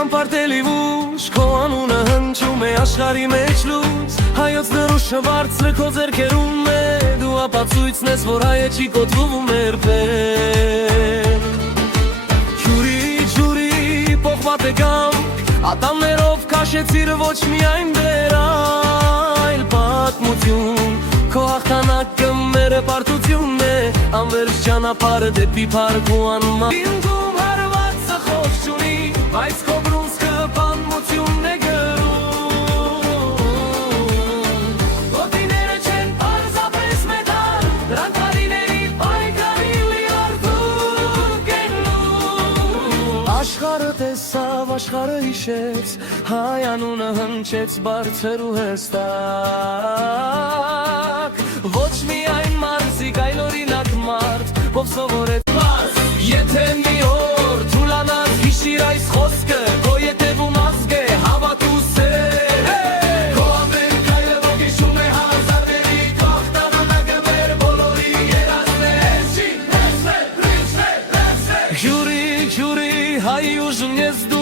անպարտելի ուշ Քո անունը հնչում է աշխարհի մեջ լույս Հայոց դրոշը բարձր քո ձեռքերում է Դու ապացույցն ես, որ հայը չի կոտրվում երբեք Ջուրի, պողպատ է կամք Ատամներով քաշեցիր ոչ միայն դեր այլ պատմություն Քո հաղթանակը մեր պարտությունն է Անվերջ ճանապարհը դեպի փառք ու անմար Ինձում հարվածը խոսք չունի Բայց քո բռունցքը պատմությունն է գրում Ոտիները չեն պարզապես մեդալ Դրանք տարիների պայքարի լիարդու կենում Աշխարհը տեսավ, աշխարհը հիշեց Հայ անունը հնչեց բարձր ու հստակ Ոչ միայն մարզիկ, այլ օրինակ մարդ Ով սովորեց մարդ Եթե մի օր թուլանաս հիշիր այս խոսքը Քո ետևում ազգ է, հավատ ու սեր Քո ամեն քայլը ոգեշում է հազարների Քո հաղթանակը մեր բոլորի երազն է Հեսչի, հեսնե, հեսնե Ջուրի, հայ ուժն ես դու